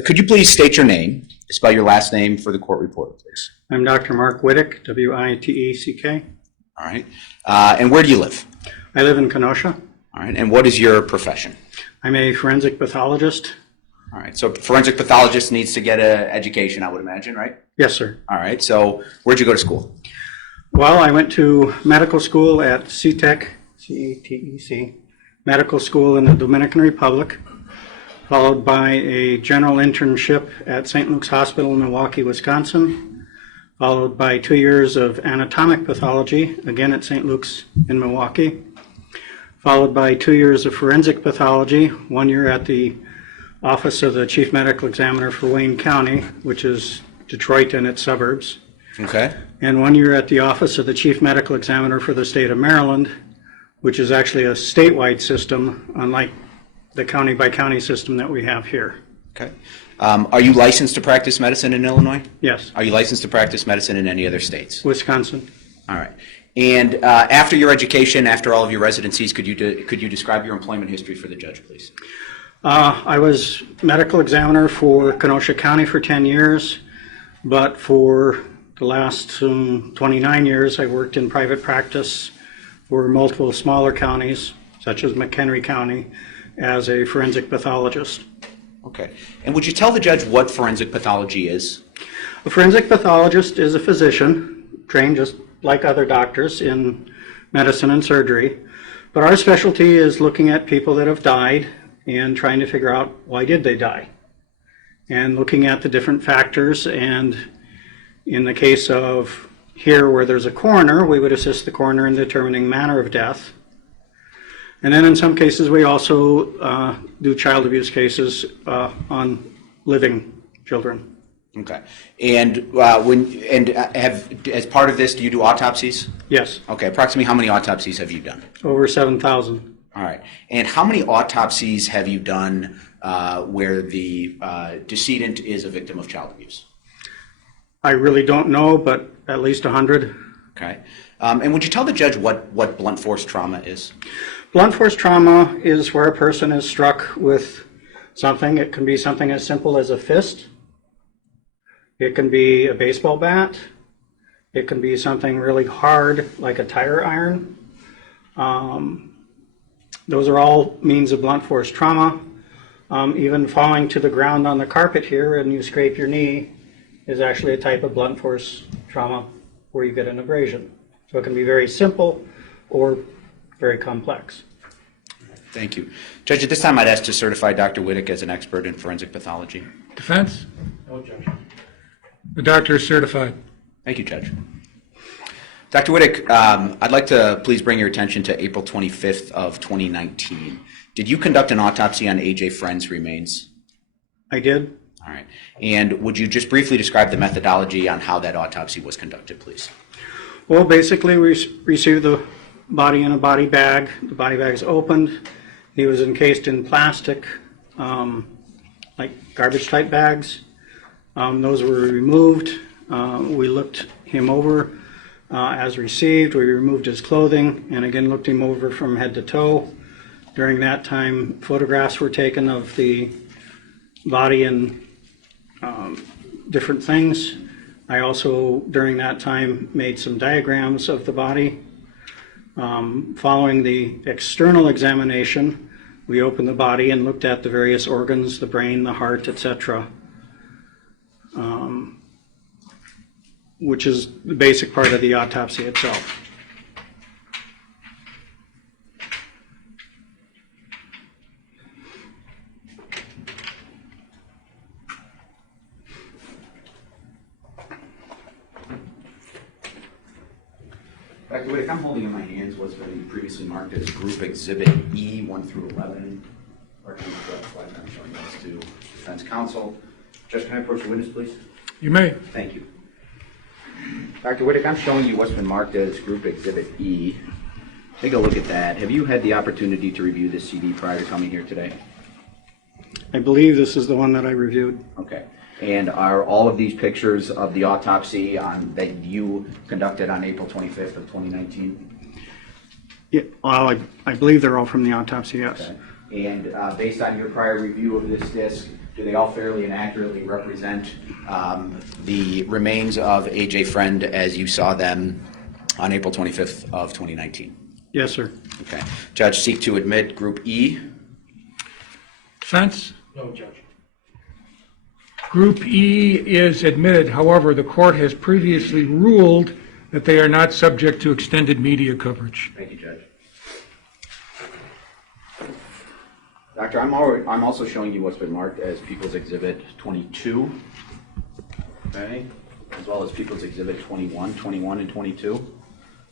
Could you please state your name, spell your last name for the court reporter, please? I'm Dr. Mark Wittick, W-I-T-E-C-K. All right. And where do you live? I live in Kenosha. All right. And what is your profession? I'm a forensic pathologist. All right. So forensic pathologist needs to get an education, I would imagine, right? Yes, sir. All right. So where'd you go to school? Well, I went to medical school at CTEC, C-E-T-E-C, medical school in the Dominican Republic, followed by a general internship at St. Luke's Hospital in Milwaukee, Wisconsin, followed by 2 years of anatomic pathology, again at St. Luke's in Milwaukee, followed by 2 years of forensic pathology, 1 year at the Office of the Chief Medical Examiner for Wayne County, which is Detroit and its suburbs, Okay. and 1 year at the Office of the Chief Medical Examiner for the state of Maryland, which is actually a statewide system, unlike the county-by-county system that we have here. Okay. Are you licensed to practice medicine in Illinois? Yes, Are you licensed to practice medicine in any other states? Wisconsin. All right. And after your education, after all of your residencies, could you describe your employment history for the judge, please? I was medical examiner for Kenosha County for 10 years, but for the last 29 years, I worked in private practice for multiple smaller counties, such as McHenry County, as a forensic pathologist. Okay. And would you tell the judge what forensic pathology is? A forensic pathologist is a physician, trained just like other doctors in medicine and surgery, but our specialty is looking at people that have died and trying to figure out why did they die, and looking at the different factors. And in the case of here where there's a coroner, we would assist the coroner in determining manner of death. And then in some cases we also do child abuse cases on living children. Okay. And as part of this, do you do autopsies? Yes, Okay. Approximately how many autopsies have you done? over 7,000. All right. And how many autopsies have you done where the decedent is a victim of child abuse? I really don't know, but at least 100. Okay. And would you tell the judge what blunt force trauma is? Blunt force trauma is where a person is struck with something. It can be something as simple as a fist. It can be a baseball bat. It can be something really hard like a tire iron. Those are all means of blunt force trauma. Even falling to the ground on the carpet here and you scrape your knee is actually a type of blunt force trauma where you get an abrasion. So it can be very simple or very complex. Thank you. Judge, at this time I'd ask to certify Dr. Wittick as an expert in forensic pathology. Defense? No, Judge. The doctor is certified. Thank you, Judge. Dr. Wittick, I'd like to please bring your attention to April 25th of 2019. Did you conduct an autopsy on AJ Freund's remains? I did. All right. And would you just briefly describe the methodology on how that autopsy was conducted, please? Well, basically, we received the body in a body bag. The body bag is opened. He was encased in plastic, like garbage-type bags. Those were removed. We looked him over as received. We removed his clothing and again looked him over from head to toe. During that time, photographs were taken of the body and different things. I also, during that time, made some diagrams of the body. Following the external examination, we opened the body and looked at the various organs, the brain, the heart, etc., which is the basic part of the autopsy itself. Dr. Wittick, I'm holding in my hands what's been previously marked as Group Exhibit E, 1 through 11. I'm showing this to defense counsel. Judge, can I approach the witness, please? You may. Thank you. Dr. Wittick, I'm showing you what's been marked as Group Exhibit E. Take a look at that. Have you had the opportunity to review this CD prior to coming here today? I believe this is the one that I reviewed. Okay. And are all of these pictures of the autopsy that you conducted on April 25th of 2019? Yeah, well, I believe they're all from the autopsy, yes. Okay. And based on your prior review of this disc, do they all fairly and accurately represent the remains of AJ Freund as you saw them on April 25th of 2019? Yes, sir. Okay. Judge, seek to admit Group E. Defense? No, Judge. Group E is admitted. However, the court has previously ruled that they are not subject to extended media coverage. Thank you, Judge. Doctor, I'm also showing you what's been marked as People's Exhibit 22, okay, as well as People's Exhibit 21, 21, and 22.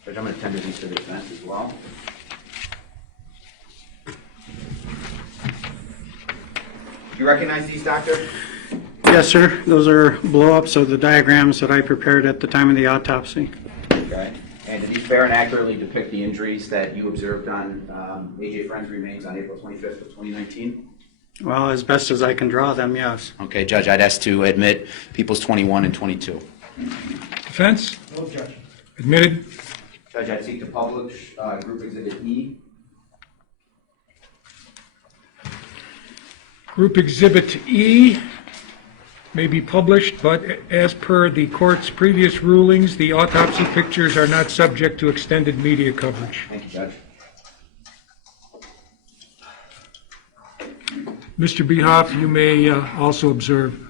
Judge, I'm going to tender these to the defense as well. Do you recognize these, Doctor? Yes, sir. Those are blow-ups of the diagrams that I prepared at the time of the autopsy. Okay. And did these fair and accurately depict the injuries that you observed on AJ Freund's remains on April 25th of 2019? Well, as best as I can draw them, yes. Okay, Judge, I'd ask to admit People's 21 and 22. Defense? No, Judge. Admitted. Judge, I'd seek to publish Group Exhibit E. Group Exhibit E may be published, but as per the court's previous rulings, the autopsy pictures are not subject to extended media coverage. Thank you, Judge. Mr. Behoff, you may also observe.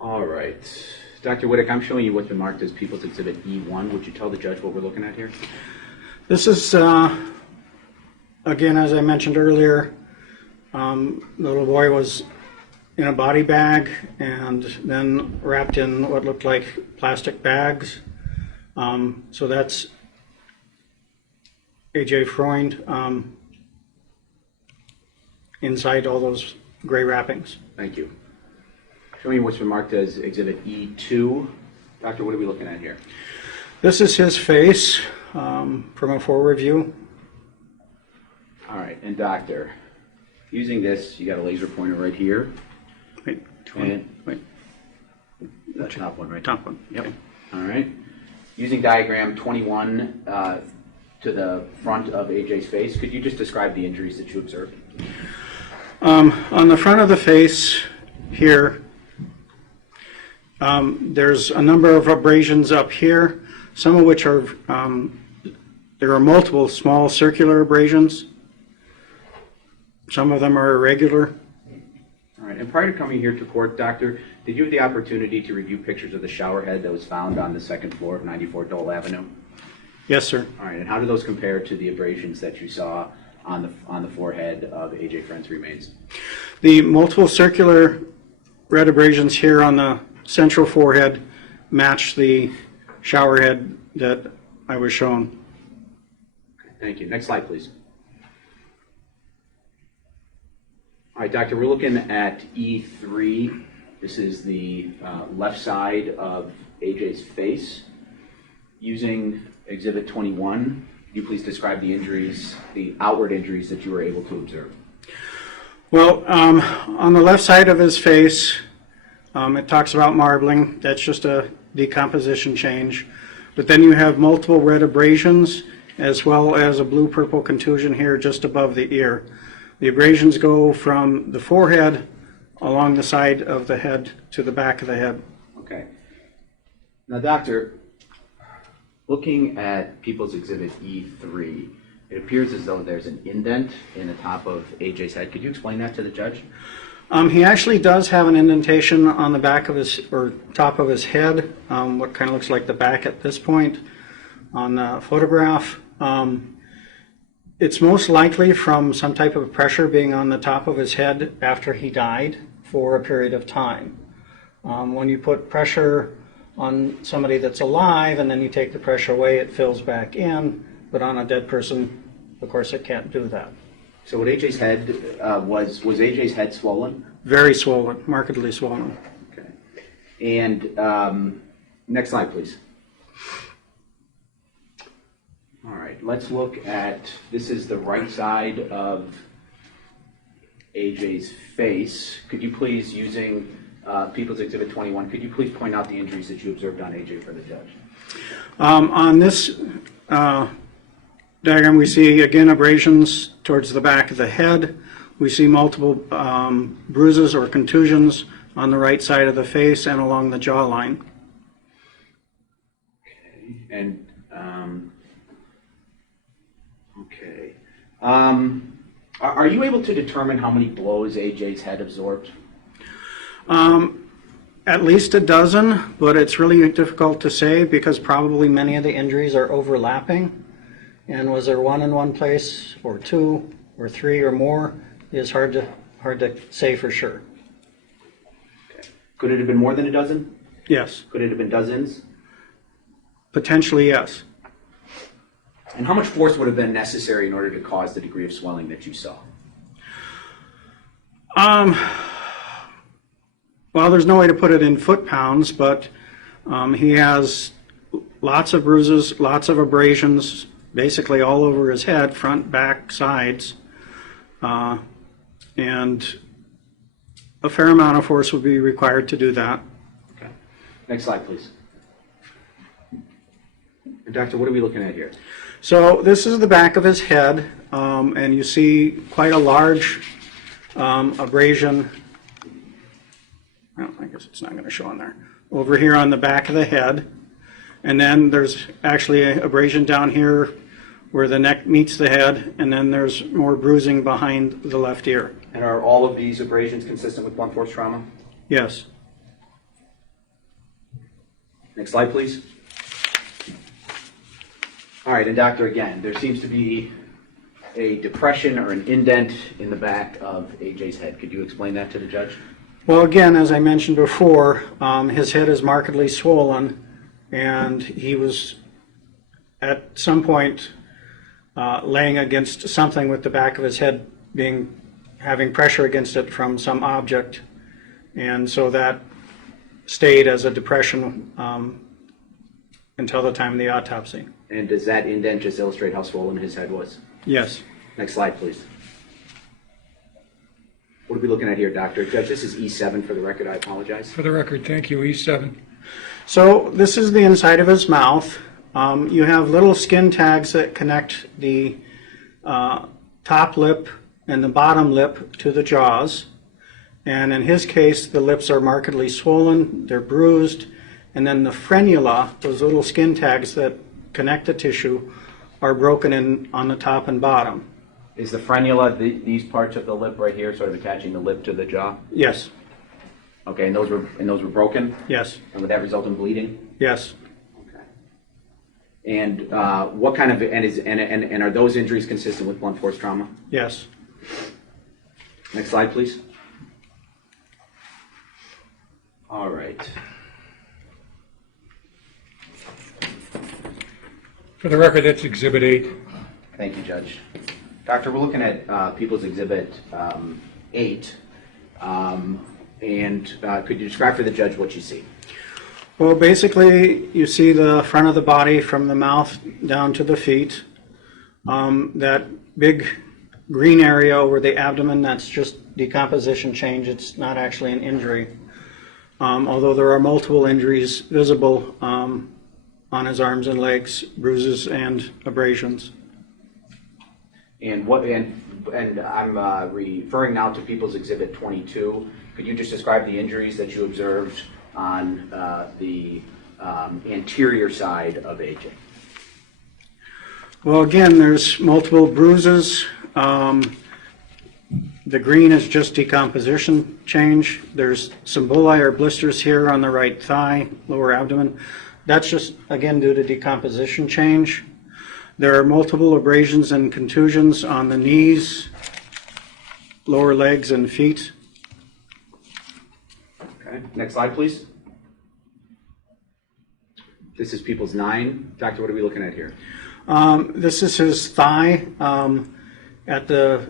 All right. Dr. Whittick, I'm showing you what's been marked as People's Exhibit E1. Would you tell the judge what we're looking at here? This is, again, as I mentioned earlier, the little boy was in a body bag and then wrapped in what looked like plastic bags. So that's AJ Freund inside all those gray wrappings. Thank you. Showing you what's been marked as Exhibit E2. Doctor, what are we looking at here? This is his face from a forward view. All right, and doctor, using this, you got a laser pointer right here. Wait, wait, The top one, right? top one. Yep. Okay. All right. Using diagram 21 to the front of AJ's face, could you just describe the injuries that you observed? On the front of the face here, there's a number of abrasions up here, some of which are, there are multiple small circular abrasions. Some of them are irregular. All right, and prior to coming here to court, doctor, did you have the opportunity to review pictures of the shower head that was found on the second floor of 94 Dole Avenue? Yes, sir. All right, and how do those compare to the abrasions that you saw on the forehead of AJ Freund's remains? The multiple circular red abrasions here on the central forehead match the shower head that I was shown. Thank you. Next slide, please. All right, doctor, we're looking at E3. This is the left side of AJ's face. Using Exhibit 21, can you please describe the injuries, the outward injuries that you were able to observe? Well, on the left side of his face, it talks about marbling. That's just a decomposition change. But then you have multiple red abrasions as well as a blue-purple contusion here just above the ear. The abrasions go from the forehead along the side of the head to the back of the head. Okay. Now, doctor, looking at People's Exhibit E3, it appears as though there's an indent in the top of AJ's head. Could you explain that to the judge? He actually does have an indentation on the back of his, or top of his head, what kind of looks like the back at this point on the photograph. It's most likely from some type of pressure being on the top of his head after he died for a period of time. When you put pressure on somebody that's alive and then you take the pressure away, it fills back in, but on a dead person, of course, it can't do that. So what AJ's head, was AJ's head swollen? Very swollen, markedly swollen. Okay. And next slide, please. All right, let's look at, this is the right side of AJ's face. Could you please, using People's Exhibit 21, could you please point out the injuries that you observed on AJ for the judge? On this diagram, we see again abrasions towards the back of the head. We see multiple bruises or contusions on the right side of the face and along the jawline. Okay, and okay. Are you able to determine how many blows AJ's head absorbed? At least a dozen, but it's really difficult to say because probably many of the injuries are overlapping. And was there one in one place, or two, or three, or more? Is hard to say for sure. Okay. Could it have been more than a dozen? Yes. Could it have been dozens? Potentially, yes. And how much force would have been necessary in order to cause the degree of swelling that you saw? Well, there's no way to put it in foot-pounds, but he has lots of bruises, lots of abrasions, basically all over his head, front, back, sides, and a fair amount of force would be required to do that. Okay. Next slide, please. And Doctor, what are we looking at here? So this is the back of his head, and you see quite a large abrasion. Well, I guess it's not going to show on there. Over here on the back of the head. And then there's actually an abrasion down here where the neck meets the head, and then there's more bruising behind the left ear. And are all of these abrasions consistent with blunt force trauma? Yes. Next slide, please. All right, and Doctor, again, there seems to be a depression or an indent in the back of AJ's head. Could you explain that to the judge? Well, again, as I mentioned before, his head is markedly swollen, and he was at some point laying against something with the back of his head having pressure against it from some object, and so that stayed as a depression until the time of the autopsy. And does that indent just illustrate how swollen his head was? Yes. Next slide, please. What are we looking at here, Doctor? Judge, this is E7 for the record. I apologize. For the record, thank you, E7. So this is the inside of his mouth. You have little skin tags that connect the top lip and the bottom lip to the jaws. And in his case, the lips are markedly swollen, they're bruised, and then the frenula, those little skin tags that connect the tissue, are broken in on the top and bottom. Is the frenula these parts of the lip right here, sort of attaching the lip to the jaw? Yes. Okay, and those were broken? Yes. And would that result in bleeding? Yes. Okay. And what kind of and are those injuries consistent with blunt force trauma? Yes. Next slide, please. All right. For the record, that's Exhibit 8. Thank you, Judge. Doctor, we're looking at People's Exhibit 8. And could you describe for the judge what you see? Well, basically, you see the front of the body from the mouth down to the feet. That big green area over the abdomen, that's just decomposition change. It's not actually an injury. Although there are multiple injuries visible on his arms and legs, bruises and abrasions. And I'm referring now to People's Exhibit 22. Could you just describe the injuries that you observed on the anterior side of AJ? Well, again, there's multiple bruises. The green is just decomposition change. There's some bullae or blisters here on the right thigh, lower abdomen. That's just, again, due to decomposition change. There are multiple abrasions and contusions on the knees, lower legs, and feet. Okay, next slide, please. This is People's 9. Doctor, what are we looking at here? This is his thigh. At the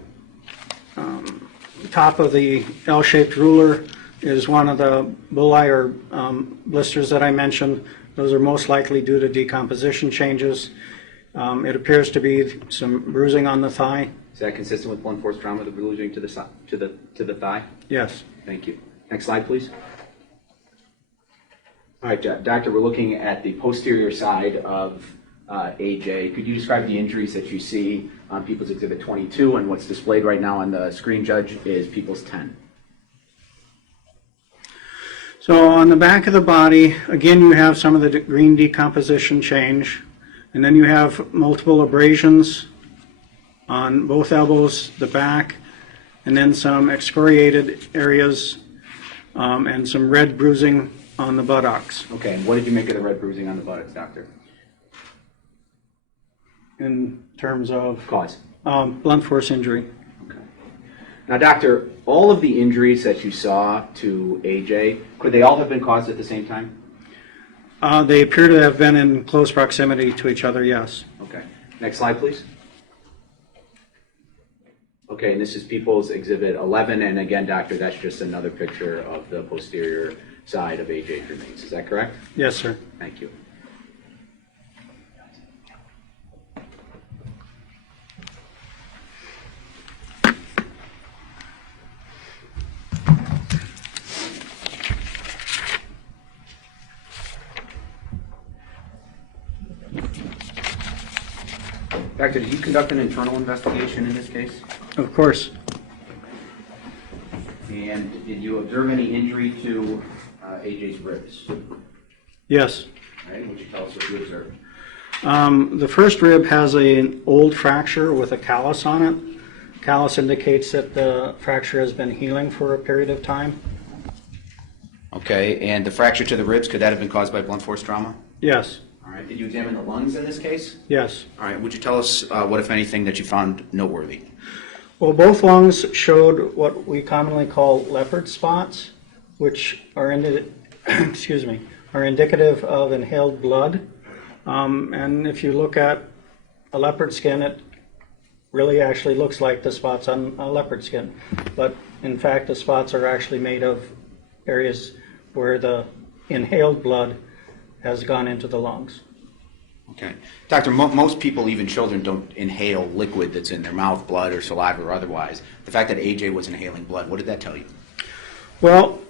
top of the L-shaped ruler is one of the bullae or blisters that I mentioned. Those are most likely due to decomposition changes. It appears to be some bruising on the thigh. Is that consistent with blunt force trauma, the bruising to the thigh? Yes. Thank you. Next slide, please. All right, Doctor, we're looking at the posterior side of AJ. Could you describe the injuries that you see on People's Exhibit 22, and what's displayed right now on the screen, Judge, is People's 10? So on the back of the body, again, you have some of the green decomposition change, and then you have multiple abrasions on both elbows, the back, and then some excoriated areas and some red bruising on the buttocks. Okay, and what did you make of the red bruising on the buttocks, Doctor? In terms of Cause. blunt force injury. Okay. Now, Doctor, all of the injuries that you saw to AJ, could they all have been caused at the same time? They appear to have been in close proximity to each other, yes. Okay. Next slide, please. Okay, and this is People's Exhibit 11, and again, Doctor, that's just another picture of the posterior side of AJ's remains. Is that correct? Yes, sir. Thank you. Doctor, did you conduct an internal investigation in this case? Of course. And did you observe any injury to AJ's ribs? Yes. All right, would you tell us what you observed? The first rib has an old fracture with a callus on it. Callus indicates that the fracture has been healing for a period of time. Okay, and the fracture to the ribs, could that have been caused by blunt force trauma? Yes. All right, did you examine the lungs in this case? Yes. All right, would you tell us what, if anything, that you found noteworthy? Well, both lungs showed what we commonly call leopard spots, which are are indicative of inhaled blood. And if you look at a leopard skin, it really actually looks like the spots on a leopard skin. But in fact, the spots are actually made of areas where the inhaled blood has gone into the lungs. Okay. Doctor, most people, even children, don't inhale liquid that's in their mouth, blood or saliva or otherwise. The fact that AJ was inhaling blood, what did that tell you? Well,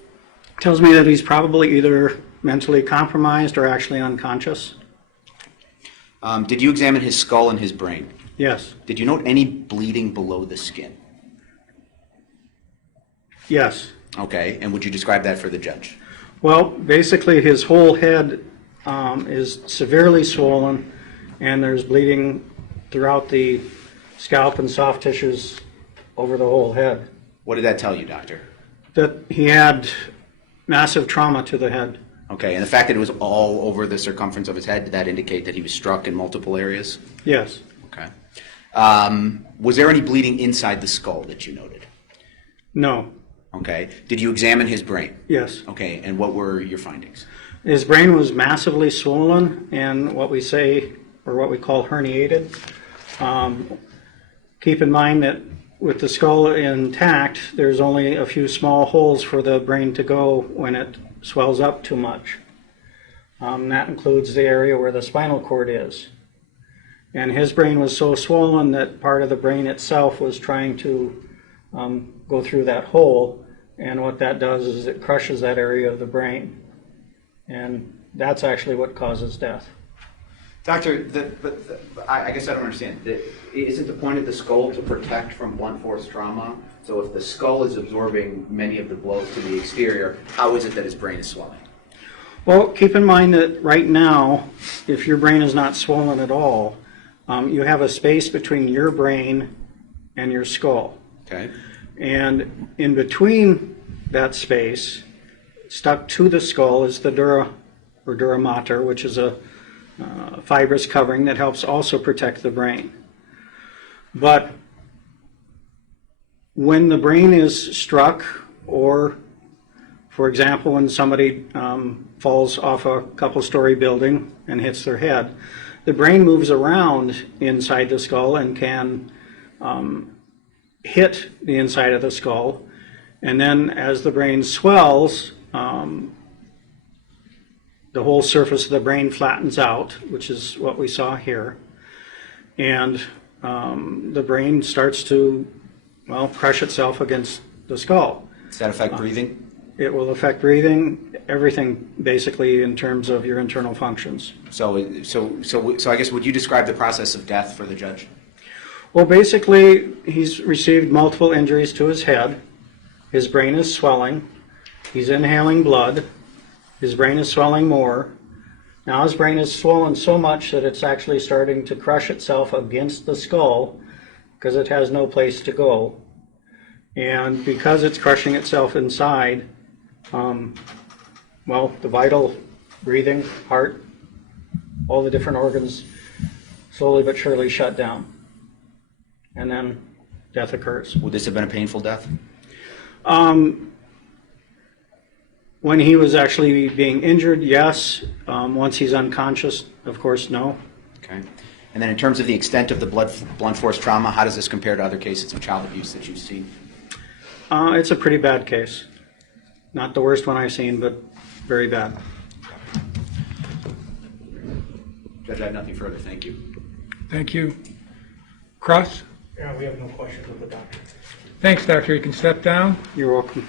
it tells me that he's probably either mentally compromised or actually unconscious. Did you examine his skull and his brain? Yes. Did you note any bleeding below the skin? Yes. Okay, and would you describe that for the judge? Well, basically his whole head is severely swollen, and there's bleeding throughout the scalp and soft tissues over the whole head. What did that tell you, doctor? That he had massive trauma to the head. Okay, and the fact that it was all over the circumference of his head, did that indicate that he was struck in multiple areas? Yes. Okay. Was there any bleeding inside the skull that you noted? No. Okay. Did you examine his brain? Yes. Okay, and what were your findings? His brain was massively swollen and what we say, or what we call herniated. Keep in mind that with the skull intact, there's only a few small holes for the brain to go when it swells up too much. That includes the area where the spinal cord is. And his brain was so swollen that part of the brain itself was trying to go through that hole, and what that does is it crushes that area of the brain. And that's actually what causes death. Doctor, I guess I don't understand. Isn't the point of the skull to protect from blunt force trauma? So if the skull is absorbing many of the blows to the exterior, how is it that his brain is swelling? Well, keep in mind that right now, if your brain is not swollen at all, you have a space between your brain and your skull. Okay. And in between that space, stuck to the skull, is the dura or dura mater, which is a fibrous covering that helps also protect the brain. But when the brain is struck, or for example, when somebody falls off a couple-story building and hits their head, the brain moves around inside the skull and can hit the inside of the skull. And then as the brain swells, the whole surface of the brain flattens out, which is what we saw here. And the brain starts to, well, crush itself against the skull. Does that affect breathing? It will affect breathing, everything basically in terms of your internal functions. So I guess would you describe the process of death for the judge? Well, basically, he's received multiple injuries to his head. His brain is swelling. He's inhaling blood. His brain is swelling more. Now his brain is swollen so much that it's actually starting to crush itself against the skull because it has no place to go. And because it's crushing itself inside, well, the vital, breathing, heart, all the different organs slowly but surely shut down. And then death occurs. Would this have been a painful death? When he was actually being injured, yes. Once he's unconscious, of course, no. Okay. And then in terms of the extent of the blunt force trauma, how does this compare to other cases of child abuse that you've seen? It's a pretty bad case. Not the worst one I've seen, but very bad. Judge, I have nothing further. Thank you. Thank you. Cross? Yeah, we have no questions of the doctor. Thanks, Doctor. You can step down. You're welcome.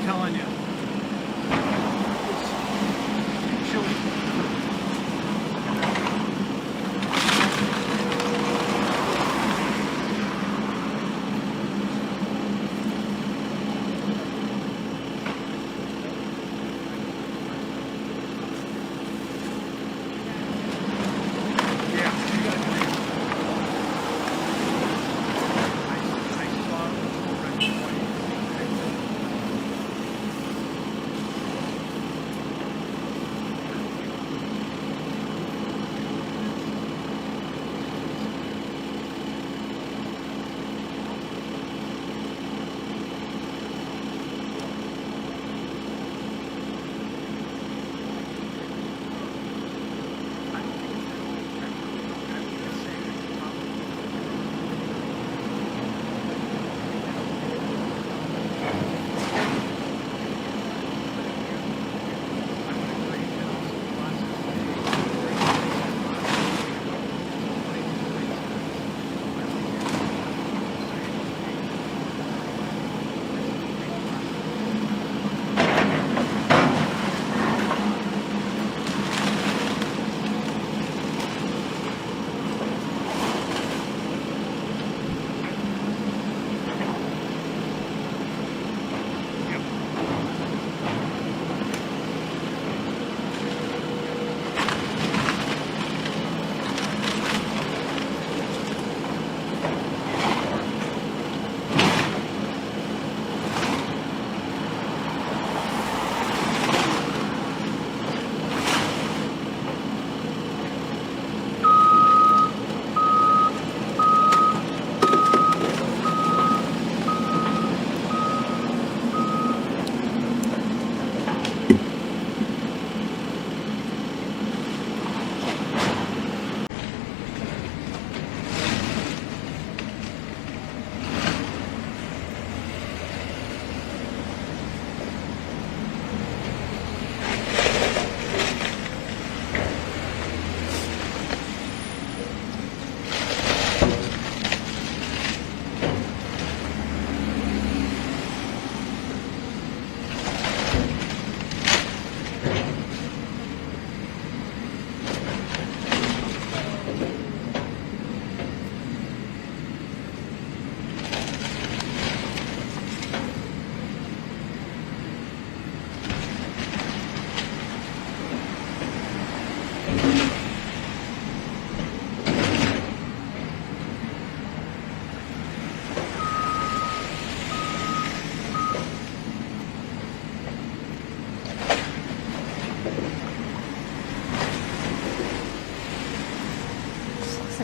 I'm telling you. It's chilly.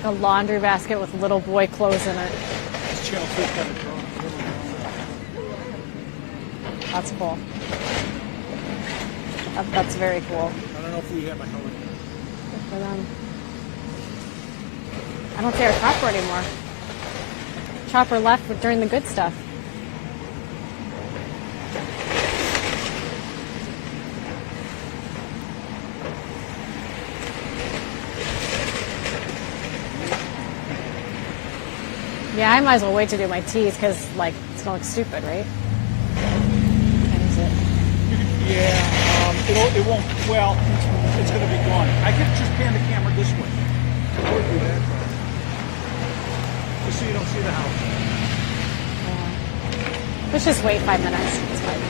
A laundry basket with little boy clothes in it. That's cool. That's very cool. I don't know if we have a color. Good for them. I don't see our chopper anymore. Chopper left during the good stuff. Yeah, I might as well wait to do my teas because, like, it's gonna look stupid, right? Can use it. Yeah, it won't. Well, it's going to be gone. I could just pan the camera this way. Or do that. Just so you don't see the house. Yeah. Let's just wait 5 minutes. It's fine.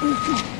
Okay.